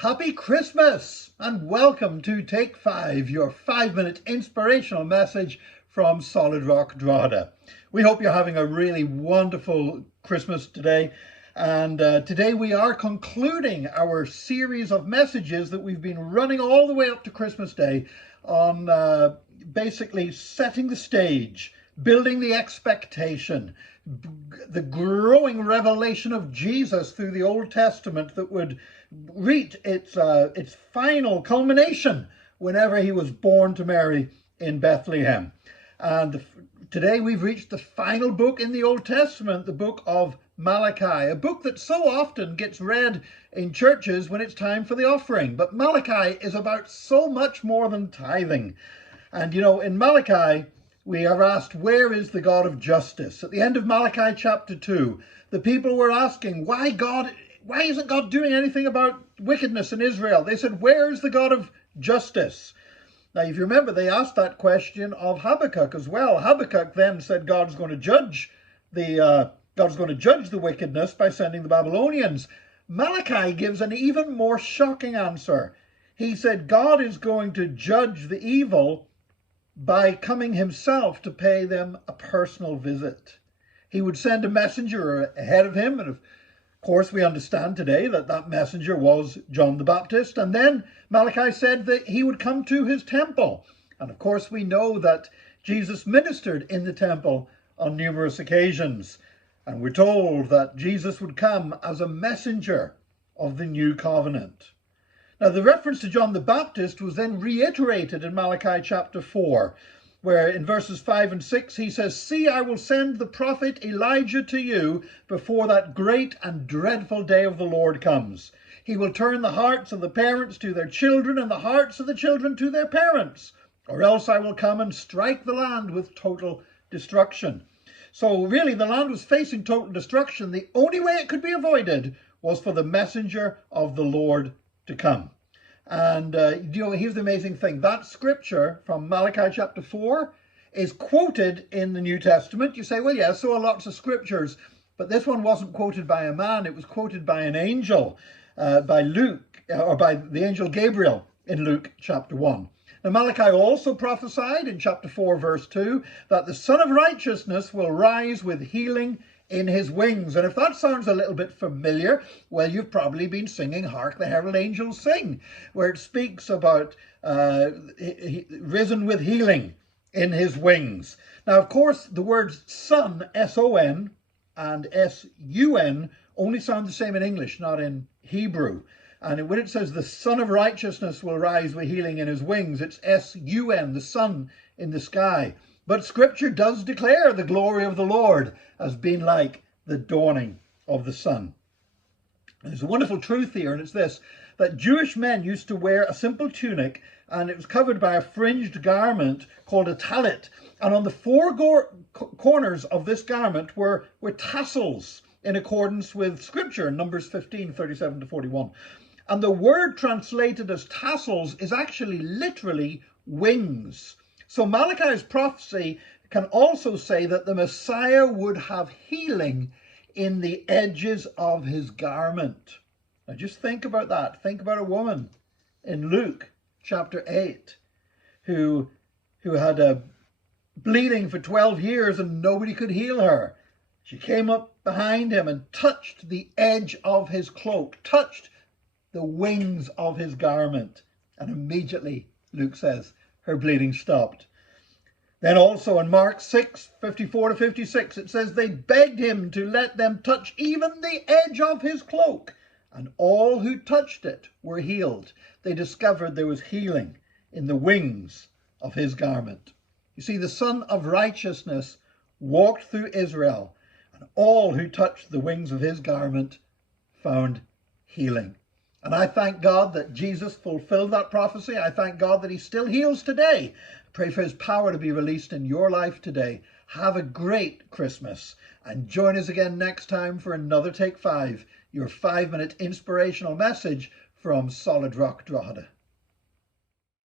Happy Christmas and welcome to Take 5, your 5-minute inspirational message from Solid Rock Drogheda. We hope you're having a really wonderful Christmas today. And today we are concluding our series of messages that we've been running all the way up to Christmas Day on basically setting the stage, building the expectation, the growing revelation of Jesus through the Old Testament that would reach its final culmination whenever he was born to Mary in Bethlehem. And today we've reached the final book in the Old Testament, the book of Malachi, a book that so often gets read in churches when it's time for the offering. But Malachi is about so much more than tithing. And you know, in Malachi, we are asked, where is the God of justice? At the end of Malachi chapter 2, the people were asking, why isn't God doing anything about wickedness in Israel? They said, where is the God of justice? Now, if you remember, they asked that question of Habakkuk as well. Habakkuk then said God's going to judge the wickedness by sending the Babylonians. Malachi gives an even more shocking answer. He said God is going to judge the evil by coming himself to pay them a personal visit. He would send a messenger ahead of him, and of course we understand today that that messenger was John the Baptist. And then Malachi said that he would come to his temple. And of course we know that Jesus ministered in the temple on numerous occasions. And we're told that Jesus would come as a messenger of the new covenant. Now, the reference to John the Baptist was then reiterated in Malachi chapter 4, where in verses 5 and 6 he says, "See, I will send the prophet Elijah to you before that great and dreadful day of the Lord comes. He will turn the hearts of the parents to their children and the hearts of the children to their parents, or else I will come and strike the land with total destruction." So really, the land was facing total destruction. The only way it could be avoided was for the messenger of the Lord to come. And here's the amazing thing. That scripture from Malachi chapter 4 is quoted in the New Testament. You say, well, yeah, so are lots of scriptures. But this one wasn't quoted by a man. It was quoted by an angel, by Luke, or by the angel Gabriel in Luke chapter 1. Now, Malachi also prophesied in chapter 4, verse 2, that the Son of Righteousness will rise with healing in his wings. And if that sounds a little bit familiar, well, you've probably been singing Hark the Herald Angels Sing, where it speaks about risen with healing in his wings. Now, of course, the words son, S-O-N, and S-U-N only sound the same in English, not in Hebrew. And when it says the Son of Righteousness will rise with healing in his wings, it's S-U-N, the sun in the sky. But Scripture does declare the glory of the Lord as being like the dawning of the sun. And there's a wonderful truth here, and it's this, that Jewish men used to wear a simple tunic, and it was covered by a fringed garment called a talit. And on the four corners of this garment were tassels in accordance with Scripture, Numbers 15, 37 to 41. And the word translated as tassels is actually literally wings. So Malachi's prophecy can also say that the Messiah would have healing in the edges of his garment. Now just think about that. Think about a woman in Luke chapter 8 who had a bleeding for 12 years and nobody could heal her. She came up behind him and touched the edge of his cloak, touched the wings of his garment, and immediately, Luke says, her bleeding stopped. Then also in Mark 6, 54 to 56, it says they begged him to let them touch even the edge of his cloak, and all who touched it were healed. They discovered there was healing in the wings of his garment. You see, the Son of Righteousness walked through Israel, and all who touched the wings of his garment found healing. And I thank God that Jesus fulfilled that prophecy. I thank God that he still heals today. I pray for his power to be released in your life today. Have a great Christmas and join us again next time for another Take 5, your 5-minute inspirational message from Solid Rock Drogheda.